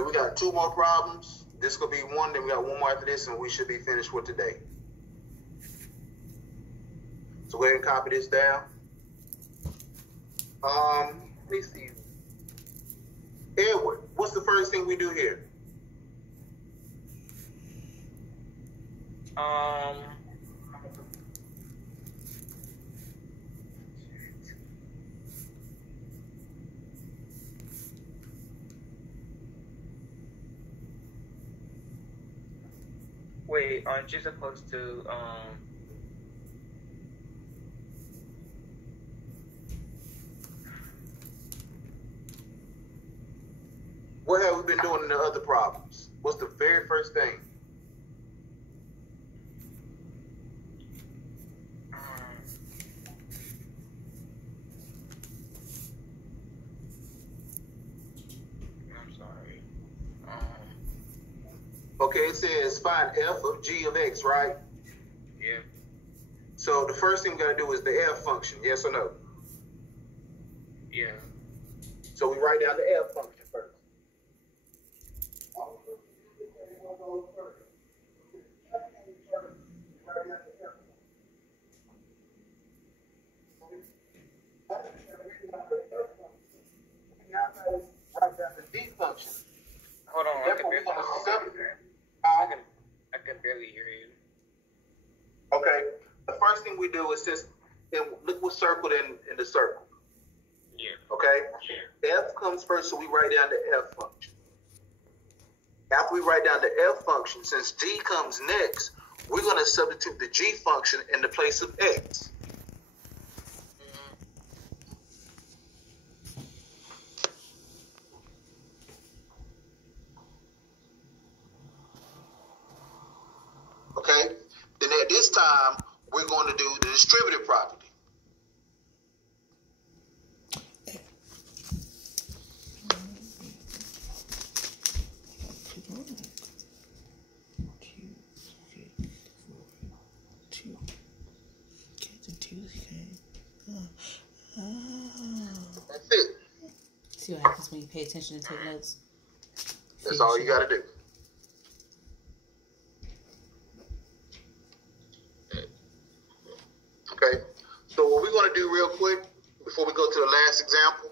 Okay, we got two more problems. This could be one, then we got one more after this, and we should be finished with today. So go ahead and copy this down. Let me see. Edward, what's the first thing we do here? Wait, aren't you supposed to What have we been doing in the other problems? What's the very first thing? I'm sorry. Okay, it says find f of g of x, right? Yeah. So the first thing we gotta do is the f function, yes or no? Yeah. So we write down the f function first. Write down the d function. Hold on, I can barely hear you. Okay. The first thing we do is just look what's circled in the circle. Yeah. Okay? Yeah. F comes first, so we write down the f function. After we write down the f function, since g comes next, we're going to substitute the g function in the place of x. Okay? Then at this time, we're going to do the distributive property. That's it. See what happens when you pay attention and take notes. That's all you got to do. Okay. So what we're going to do real quick before we go to the last example,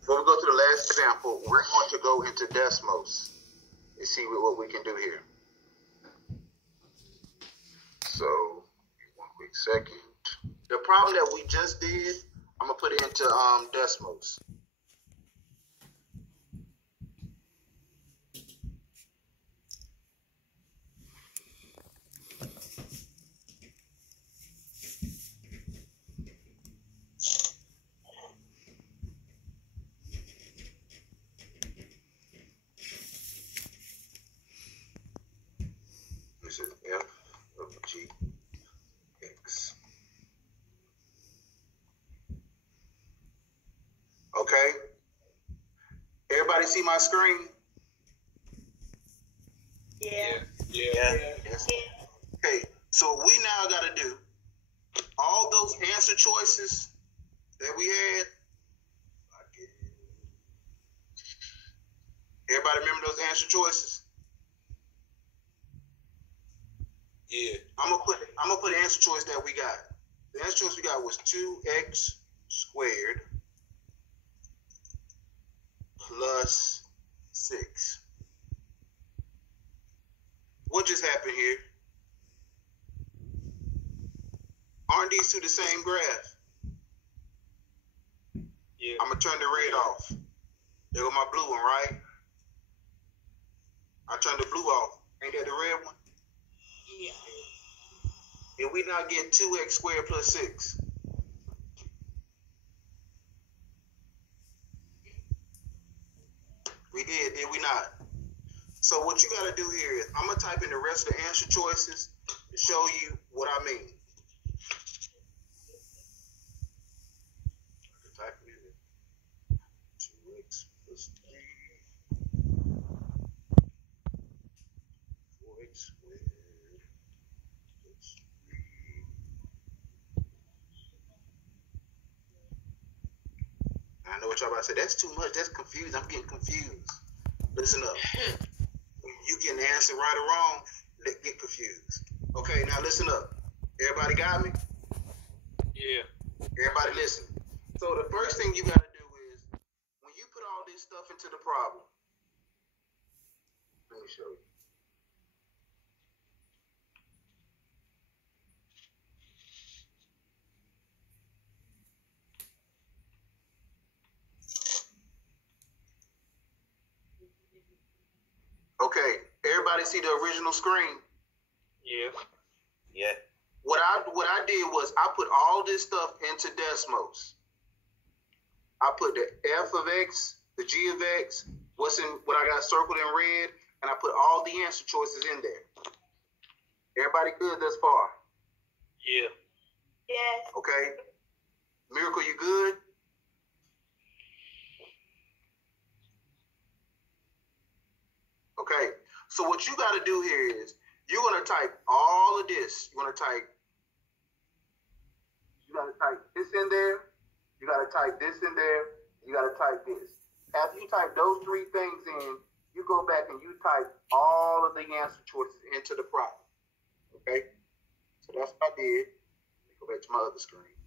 before we go to the last example, we're going to go into Desmos and see what we can do here. So, one quick second. The problem that we just did, I'm going to put it into Desmos. This is f of g x. Okay. Everybody see my screen? Yeah. Yes. Okay. So we now got to do all those answer choices that we had. Everybody remember those answer choices? Yeah. I'm gonna put the answer choice that we got. The answer choice we got was 2x squared plus 6. What just happened here? Aren't these two the same graph? Yeah. I'm gonna turn the red off. There go my blue one, right? I turned the blue off. Ain't that the red one? Yeah. And we now get 2x squared plus 6. We did we not? So what you got to do here is I'm going to type in the rest of the answer choices to show you what I mean. I can type it in. 2x plus 3. 4x squared. Let's read. I know what y'all about to say. That's too much. That's confused. I'm getting confused. Listen up. You getting the answer right or wrong, get confused. Okay, now listen up. Everybody got me? Yeah. Everybody listen. So the first thing you got to do is, when you put all this stuff into the problem, let me show you. Okay, everybody see the original screen? Yeah. Yeah. What I did was I put all this stuff into Desmos. I put the f of x, the g of x, what I got circled in red, and I put all the answer choices in there. Everybody good thus far? Yeah. Yes. Okay. Miracle, you good? Okay. So what you got to do here is you're going to type all of this. You got to type this in there. You got to type this in there. You got to type this. After you type those three things in, you go back and you type all of the answer choices into the problem. Okay? So that's what I did. Let me go back to my other screen.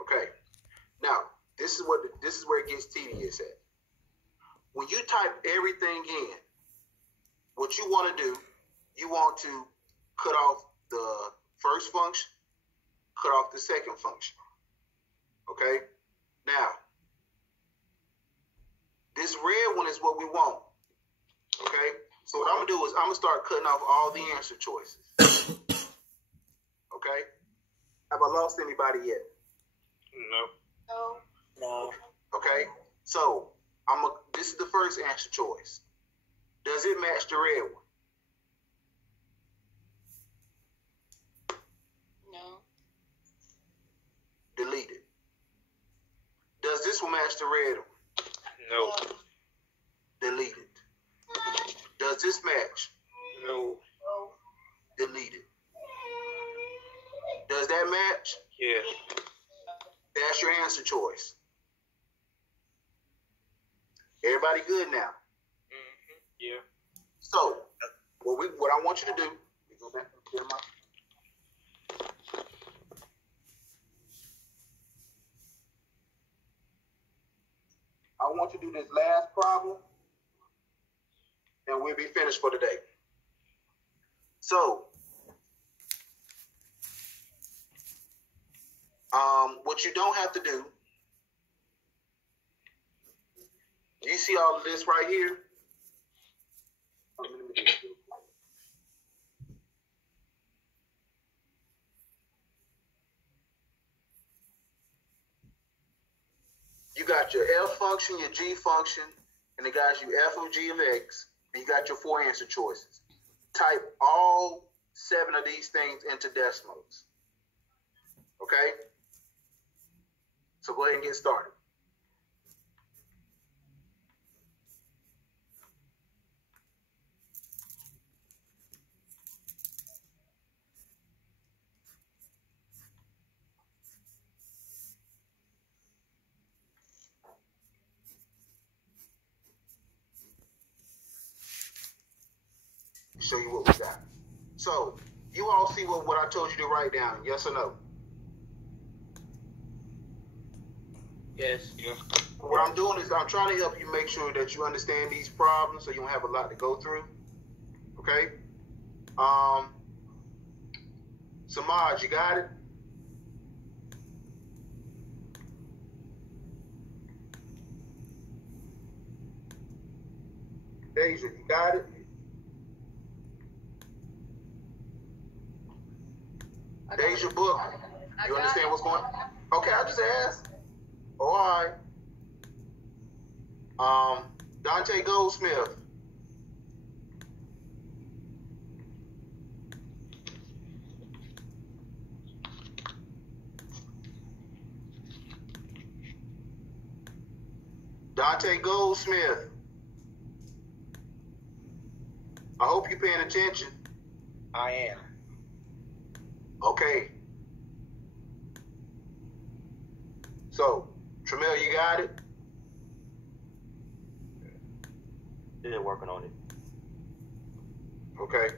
Okay. Now, this is where it gets tedious at. When you type everything in, what you want to do, you want to cut off the first function, cut off the second function. Okay? Now, this red one is what we want. Okay? So what I'm going to do is I'm going to start cutting off all the answer choices. Okay? Have I lost anybody yet? No. No. No. Okay? So, this is the first answer choice. Does it match the red one? No. Delete it. Does this one match the red one? No. Delete it. Does this match? No. No. Delete it. Does that match? Yeah. That's your answer choice. Everybody good now? Mm-hmm. Yeah. So, what I want you to do, let me go back and clear my. I want you to do this last problem, and we'll be finished for today. So, what you don't have to do, you see all of this right here? You got your f function, your g function, and it got you f of g of x, and you got your four answer choices. Type all 7 of these things into Desmos. Okay? So go ahead and get started. Show you what we got. So, you all see what I told you to write down, yes or no? Yes. Yeah. What I'm doing is I'm trying to help you make sure that you understand these problems so you don't have a lot to go through. Okay? Samaj, you got it? Deja, you got it? Deja book. You understand what's going on? Okay, I just asked. All right. Dante Goldsmith. Dante Goldsmith. I hope you're paying attention. I am. Okay. So, Tramel, you got it? They're working on it. Okay.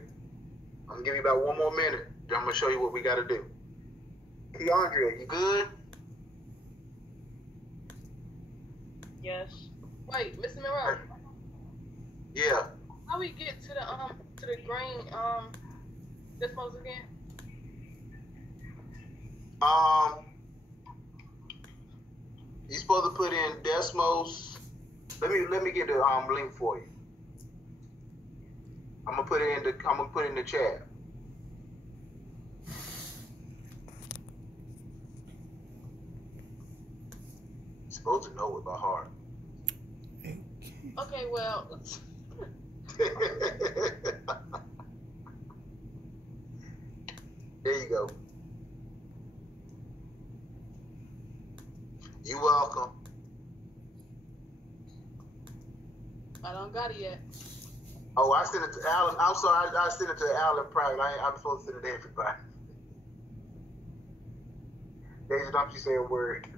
I'm gonna give you about 1 more minute. Then I'm gonna show you what we gotta do. Keandria, you good? Yes. Wait, Mr. Monroe, Yeah. how we get to the green dispose again? You're supposed to put in Desmos. Let me get the link for you. I'm gonna put it in the chat. You're supposed to know it by heart. Okay, well, There you go. You're welcome. I don't got it yet. Oh, I sent it to Alan. I'm sorry, I sent it to Alan private. I'm supposed to send it to everybody. Daisy, don't you say a word.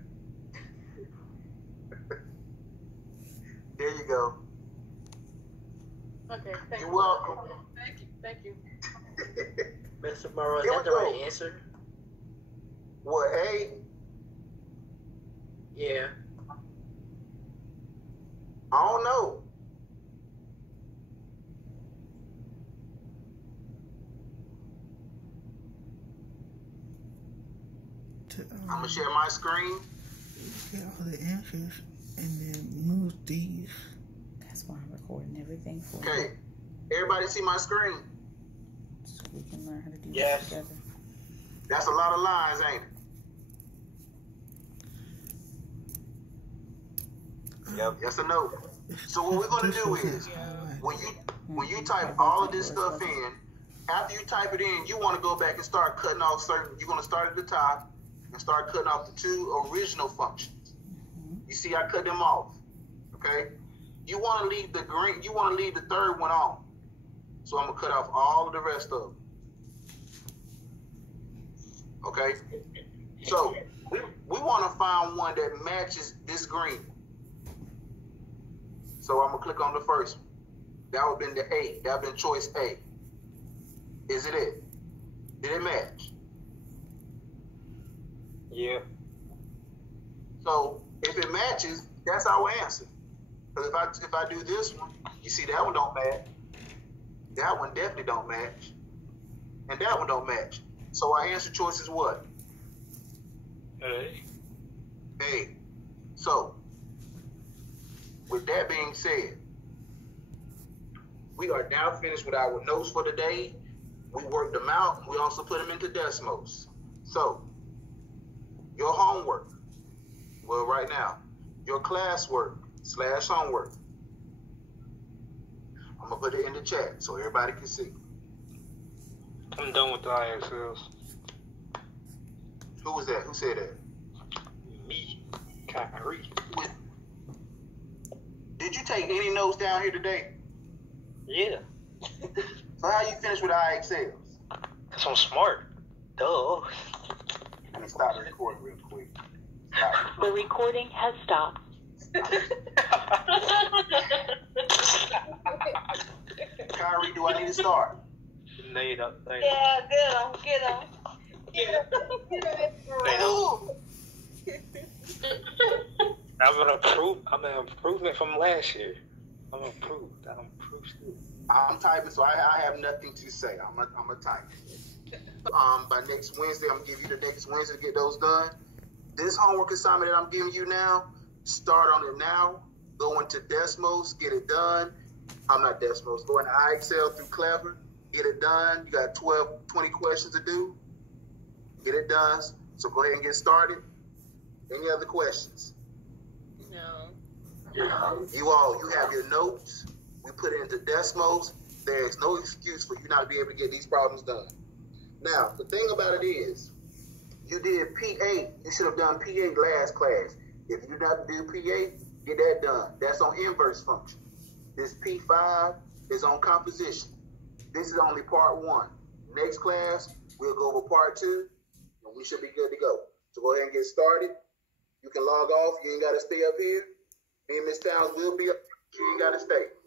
There you go. Okay, thank You're you. welcome. Thank you. Mr. Morrow, is Here that we the go. right answer? What, A? Yeah. I don't know. I'm gonna share my screen. Get all the answers and then move these. That's why I'm recording everything for you. Okay. Everybody see my screen? So we can learn how to do Yes. this together. That's a lot of lines, ain't it? Yep. Yes or no? So what we're gonna do is, when you type all of this stuff in, after you type it in, you want to go back and start cutting off certain. You're gonna start at the top and start cutting off the 2 original functions. You see, I cut them off. Okay. You want to leave the green. You want to leave the third one on. So I'm gonna cut off all of the rest of them. Okay. So we want to find one that matches this green. So I'm gonna click on the first one. That would have been the A. That would have been choice A. Is it it? Did it match? Yeah. So if it matches, that's our answer. Because if I do this one, you see that one don't match. That one definitely don't match. And that one don't match. So our answer choice is what? Hey. A. So with that being said, we are now finished with our notes for the day. We worked them out. We also put them into Desmos. So your homework, well, right now, your classwork / homework, I'm gonna put it in the chat so everybody can see. I'm done with the IXLs. Who was that? Who said that? Me. Kyrie. Did you take any notes down here today? Yeah. So how you finish with IXLs? Because I'm smart. Duh. Let me stop the recording real quick. The recording has stopped. Kyrie, do I need to start? No, you don't. No, you don't. Yeah, get him. Ooh. I'm an improvement from last year. I'm improved still. I'm typing, so I have nothing to say. I'm a type. By next Wednesday, I'm gonna give you the next Wednesday to get those done. This homework assignment that I'm giving you now, start on it now. Go into Desmos, get it done. I'm not Desmos. Go into IXL through Clever, get it done. You got 20 questions to do. Get it done. So go ahead and get started. Any other questions? No. You have your notes. We put it into Desmos. There's no excuse for you not to be able to get these problems done. Now, the thing about it is, you did P8. You should have done P8 last class. If you didn't do P8, get that done. That's on inverse function. This P5 is on composition. This is only part one. Next class, we'll go over part two, and we should be good to go. So go ahead and get started. You can log off. You ain't got to stay up here. Me and Miss Towns will be up. You ain't got to stay.